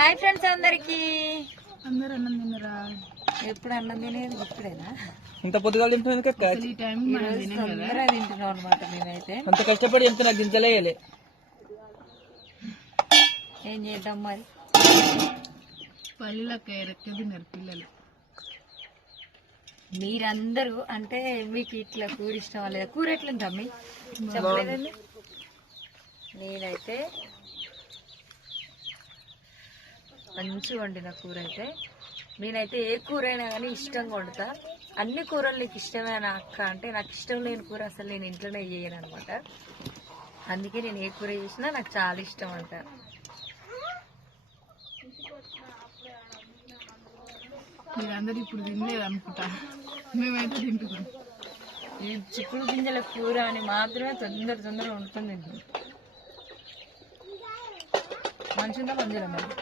Hi friends అందరికి. అందరూ అన్నం తిన్నరా? ఎప్పుడు అన్నం తినేది ఇప్పుడేనా? ఇంత పొద్దుగా తింటున్నాను తొందరగా తింటున్నాం అనమాట. నేనైతే అంత కష్టపడి ఎంత నాకు దించలేయలే. ఏం చేద్దాం మరి. పల్లీలకి రెక్క తిన్నారు పిల్లలు. మీరందరూ అంటే మీకు ఇట్లా కూర ఇష్టం లేదా? కూర ఎట్లుంది అమ్మి చెప్పలేదండి. నేనైతే మంచిగా వండిన కూర అయితే, నేనైతే ఏ కూర అయినా కానీ ఇష్టంగా వండుతా. అన్ని కూరలు నీకు ఇష్టమే అని అక్క అంటే, నాకు ఇష్టం లేని కూర అసలు నేను ఇంట్లోనే చేయను అనమాట. అందుకే నేను ఏ కూర చేసినా నాకు చాలా ఇష్టం అంట. మీరందరూ ఇప్పుడు తినలేదు అనుకుంటా, మేమైతే తింటున్నాం. ఈ చిక్కుడు గింజల కూర అని మాత్రమే తొందర వండుతుంది. మంచిగా మంచిగా మరి.